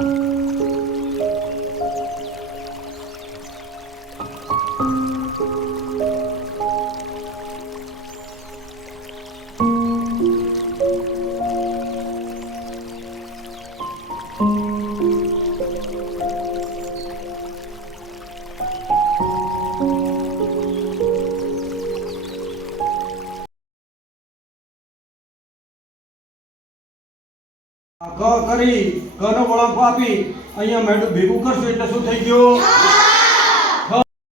ગ કરી ગનો વળાંક આપી અહીંયા મેડું ભેગું કરશું એટલે શું થઈ ગયું?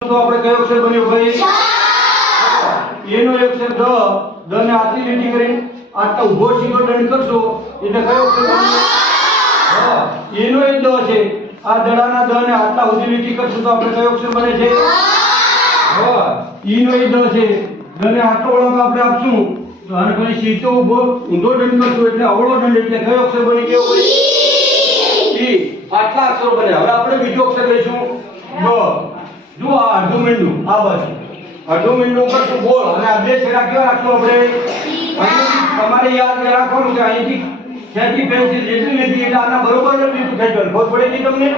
તો આપણે કયો અક્ષર બન્યો ભાઈ? એનો એક અક્ષર દ. દ ને આટલી લીટી કરી આટલા ઊભો સીધો દંડ કરશો એટલે કયો અક્ષર બન્યો? એનો એક દ છે. આ દડાના દ ને આટલા ઊંધી લીટી કરશું તો આપણે કયો અક્ષર બને છે? ઈનો એક દ છે. દ ને આટલો વળાંક આપણે આપશું અને પછી સીધો ઊભો ઊંધો દંડ કરશું એટલે અવળો દંડ એટલે કયો અક્ષર બની ગયો ભાઈ? ઈ. આટલા અક્ષરો બને. હવે આપણે બીજો અક્ષર લઈશું બ. જો આ અડધું મીંડું આ બાજુ અડધું મીંડું કરશું બોલ અને આ બે છેડા કેવા રાખશું આપણે? તમારે યાદ રાખવાનું કે અહીંથી ત્યાંથી પેન્સિલ જેટલી લીધી એટલે આના બરોબર જ લીધું થઈ ગયું. ખબર પડે નહીં તમને?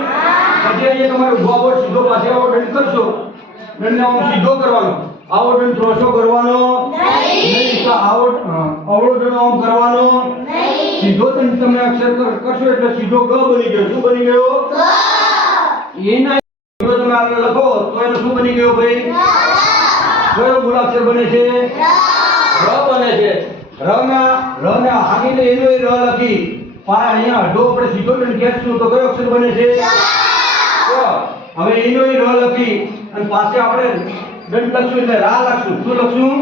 પછી અહીંયા તમારે ઊભો આવો સીધો પાસે આવો દંડ કરશો. દંડને આમ સીધો કરવાનો. આવો દંડ ત્રોસો કરવાનો નહીં. તો આવો અવળો દંડ આમ કરવાનો નહીં. સીધો દંડ તમે અક્ષર કરશો એટલે સીધો ગ બની ગયો. શું બની ગયો? એના જો તમે આગળ લખો તો એનો શું બની ગયો ભાઈ? કયો મૂળાક્ષર બને છે? ર બને છે. ર ને આગળ એનો ર લખી અહીંયા અડધો આપણે સીધો દંડ ખેંચશું તો કયો અક્ષર બને છે? હવે એનો ર લખી અને પાસે આપણે દંડ લખશું એટલે રા લખશું. શું લખશું?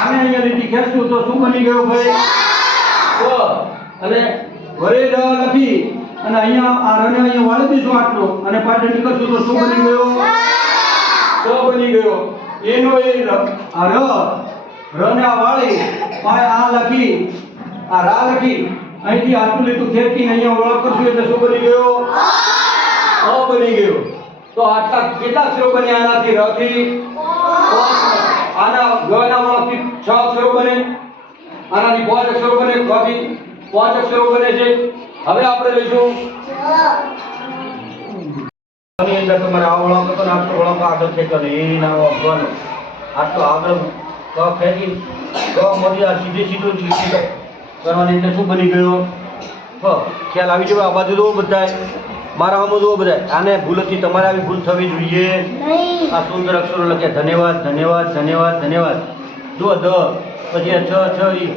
આને અહીંયા લીટી ખેંચશું તો શું બની ગયું ભાઈ? અને વરે ર લખી અને અહીંયા આ રને અહીંયા વાળી દઈશું આટલો અને પાછળ નીકળશું તો શું બની ગયો? સ બની ગયો. એનો એ આ ર ને આ વાળી પાય આ લખી આ રા લખી અહીંથી આટલું લીટું ખેંચીને અહીંયા વળાંક કરશું એટલે શું બની ગયો? અ બની ગયો. તો આટલા કેટલા અક્ષરો બન્યા આનાથી? ર થી 5. આના ગ ના વળાંકથી 6 અક્ષરો બને. આનાથી 5 અક્ષરો બને. ગ થી 5 અક્ષરો બને છે. હવે આપણે લઈશું આની અંદર તમારે આ વળાંક હતો ને આટલો વળાંક આગળ ખેંચવાનો. એ ના આપવાનો આટલો આગળ ક ખેંચી ગ મોટી આ સીધું લીટી કરવાની એટલે શું બની ગયો? ખ્યાલ આવી જવો. આ બાજુ જુઓ બધાય, મારા આમ જુઓ બધાય. આને ભૂલ હતી તમારે આવી ભૂલ થવી જોઈએ નહીં. આ સુંદર અક્ષરો લખ્યા. ધન્યવાદ ધન્યવાદ ધન્યવાદ ધન્યવાદ. જુઓ દ પછી છ છ ઈ.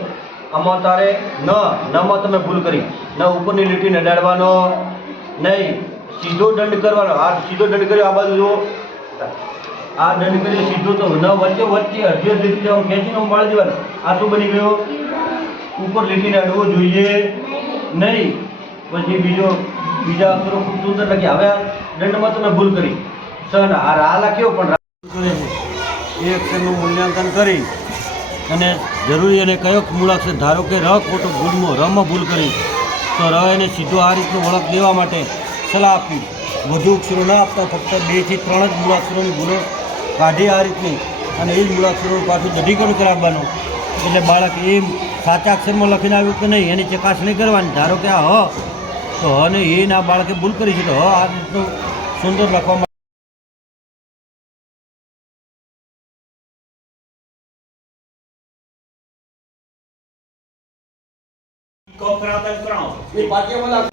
આમાં તારે નમાં તમે ભૂલ કરી. ન ઉપરની લીટીને અડાડવાનો નહીં. સીધો દંડ કરવાનો. આ સીધો દંડ કર્યો. આ બાજુ જુઓ આ દંડ કર્યો સીધો તો ન વચ્ચે અડધી લીટી આમ ખેંચીને માળી દેવાનો. આ શું બની ગયો? ઉપર લીટીને અડવો જોઈએ નહીં. પછી બીજા અક્ષરો ખૂબ સુંદર લખ્યા. હવે દંડમાં તમે ભૂલ કરી. સ ના આ રા લખ્યો પણ એ અક્ષરનું મૂલ્યાંકન કરી અને જરૂરી અને કયો મૂળાક્ષર ધારો કે ર ખોટો ભૂલમાં રમાં ભૂલ કરી તો ર એને સીધો આ રીતનું વળાંક દેવા માટે સલાહ આપી. વધુ અક્ષરો ના આપતા ફક્ત 2 થી 3 જ મૂળાક્ષરોની ભૂલો કાઢી આ રીતની અને એ જ મૂળાક્ષરોનું પાછું દઢીકરણ કરાવવાનું. એટલે બાળક એમ સાચા અક્ષરમાં લખીને આવ્યું કે નહીં એની ચકાસણી કરવાની. ધારો કે આ હ તો હ ને એ ના બાળકે ભૂલ કરી છે તો હ આ રીતનું સુંદર લખવામાં કપ કરાવતા એ પાટિયામાં